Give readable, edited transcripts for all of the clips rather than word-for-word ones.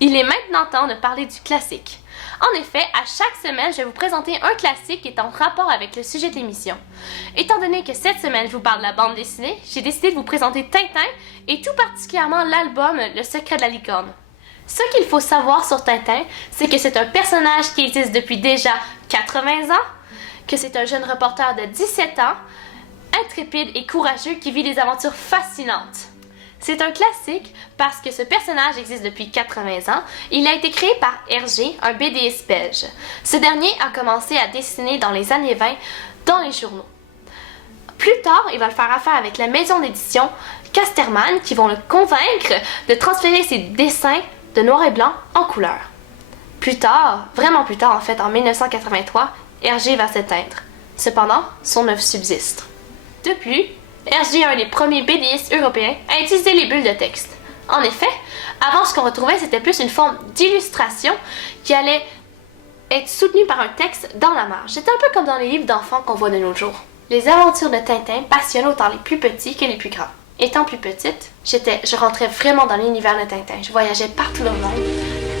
Il est maintenant temps de parler du classique. En effet, à chaque semaine, je vais vous présenter un classique qui est en rapport avec le sujet de l'émission. Étant donné que cette semaine, je vous parle de la bande dessinée, j'ai décidé de vous présenter Tintin et tout particulièrement l'album Le secret de la licorne. Ce qu'il faut savoir sur Tintin, c'est que c'est un personnage qui existe depuis déjà 80 ans, que c'est un jeune reporter de 17 ans, intrépide et courageux qui vit des aventures fascinantes. C'est un classique parce que ce personnage existe depuis 80 ans. Il a été créé par Hergé, un BDiste belge. Ce dernier a commencé à dessiner dans les années 20 dans les journaux. Plus tard, il va faire affaire avec la maison d'édition Casterman qui vont le convaincre de transférer ses dessins de noir et blanc en couleur. Plus tard, vraiment plus tard en fait, en 1983, Hergé va s'éteindre. Cependant, son œuvre subsiste. Depuis, Hergé est un des premiers BDistes européens à utiliser les bulles de texte. En effet, avant ce qu'on retrouvait, c'était plus une forme d'illustration qui allait être soutenue par un texte dans la marge. C'était un peu comme dans les livres d'enfants qu'on voit de nos jours. Les aventures de Tintin passionnent autant les plus petits que les plus grands. Étant plus petite, je rentrais vraiment dans l'univers de Tintin. Je voyageais partout dans le monde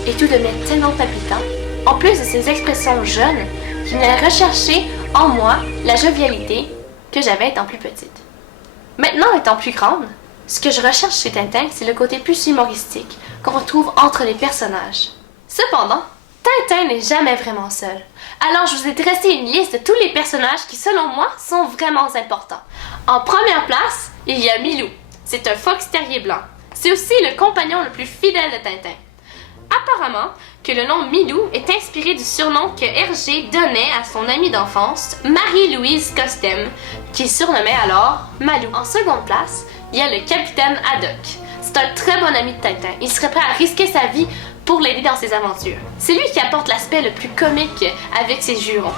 et tout devenait tellement palpitant. En plus de ces expressions jeunes qui venaient rechercher en moi la jovialité que j'avais étant plus petite. Maintenant, étant plus grande, ce que je recherche chez Tintin, c'est le côté plus humoristique qu'on retrouve entre les personnages. Cependant, Tintin n'est jamais vraiment seul. Alors, je vous ai dressé une liste de tous les personnages qui, selon moi, sont vraiment importants. En première place, il y a Milou. C'est un fox terrier blanc. C'est aussi le compagnon le plus fidèle de Tintin. Apparemment, que le nom Milou est inspiré du surnom que Hergé donnait à son amie d'enfance, Marie-Louise Costem, qui surnommait alors Malou. En seconde place, il y a le capitaine Haddock. C'est un très bon ami de Tintin. Il serait prêt à risquer sa vie pour l'aider dans ses aventures. C'est lui qui apporte l'aspect le plus comique avec ses jurons.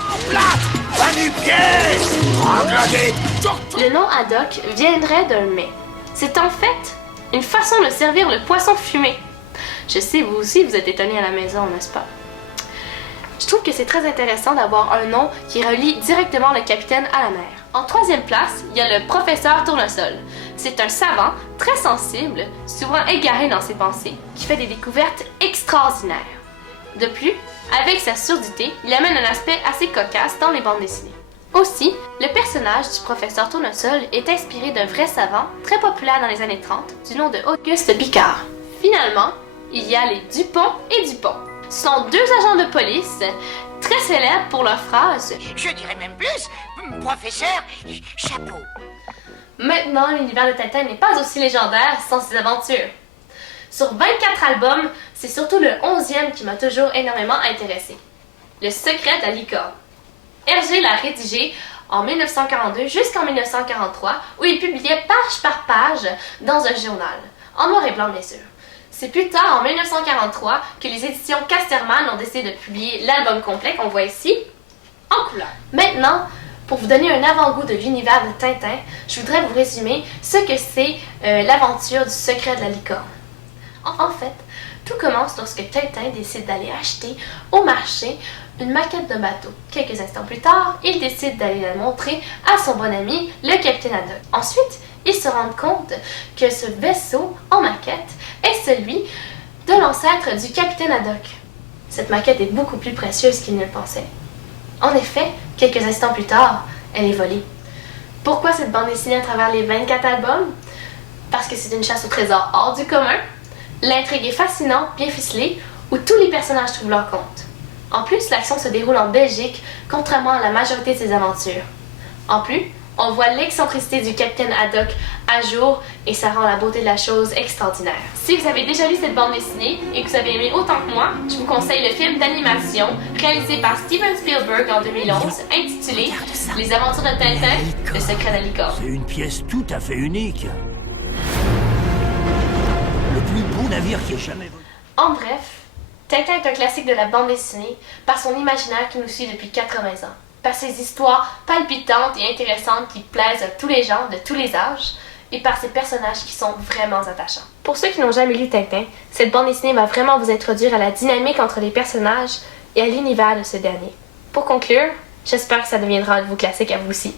Le nom Haddock viendrait d'un mets. C'est en fait une façon de servir le poisson fumé. Je sais, vous aussi, vous êtes étonnés à la maison, n'est-ce pas? Je trouve que c'est très intéressant d'avoir un nom qui relie directement le capitaine à la mer. En troisième place, il y a le professeur Tournesol. C'est un savant, très sensible, souvent égaré dans ses pensées, qui fait des découvertes extraordinaires. De plus, avec sa surdité, il amène un aspect assez cocasse dans les bandes dessinées. Aussi, le personnage du professeur Tournesol est inspiré d'un vrai savant, très populaire dans les années 30, du nom de Auguste Picard. Finalement, il y a les Dupont et Dupont. Ce sont deux agents de police très célèbres pour leur phrase « Je dirais même plus, professeur, chapeau ». Maintenant, l'univers de Tintin n'est pas aussi légendaire sans ses aventures. Sur 24 albums, c'est surtout le 11e qui m'a toujours énormément intéressé. Le secret de la licorne. Hergé l'a rédigé en 1942 jusqu'en 1943, où il publiait page par page dans un journal, en noir et blanc bien sûr. C'est plus tard, en 1943, que les éditions Casterman ont décidé de publier l'album complet qu'on voit ici, en couleur. Maintenant, pour vous donner un avant-goût de l'univers de Tintin, je voudrais vous résumer ce que c'est l'aventure du secret de la licorne. En fait, tout commence lorsque Tintin décide d'aller acheter au marché une maquette de bateau. Quelques instants plus tard, il décide d'aller la montrer à son bon ami, le capitaine Haddock. Ensuite, ils se rendent compte que ce vaisseau en maquette est celui de l'ancêtre du capitaine Haddock. Cette maquette est beaucoup plus précieuse qu'ils ne le pensaient. En effet, quelques instants plus tard, elle est volée. Pourquoi cette bande dessinée à travers les 24 albums? Parce que c'est une chasse au trésor hors du commun. L'intrigue est fascinante, bien ficelée, où tous les personnages trouvent leur compte. En plus, l'action se déroule en Belgique, contrairement à la majorité de ses aventures. En plus, on voit l'excentricité du capitaine Haddock à jour et ça rend la beauté de la chose extraordinaire. Si vous avez déjà lu cette bande dessinée et que vous avez aimé autant que moi, je vous conseille le film d'animation réalisé par Steven Spielberg en 2011 intitulé Les aventures de Tintin, le secret de la licorne. C'est une pièce tout à fait unique. Le plus beau navire qui ait jamais volé. En bref, Tintin est un classique de la bande dessinée par son imaginaire qui nous suit depuis 80 ans. Par ses histoires palpitantes et intéressantes qui plaisent à tous les gens, de tous les âges, et par ses personnages qui sont vraiment attachants. Pour ceux qui n'ont jamais lu Tintin, cette bande dessinée va vraiment vous introduire à la dynamique entre les personnages et à l'univers de ce dernier. Pour conclure, j'espère que ça deviendra un de vos classiques à vous aussi.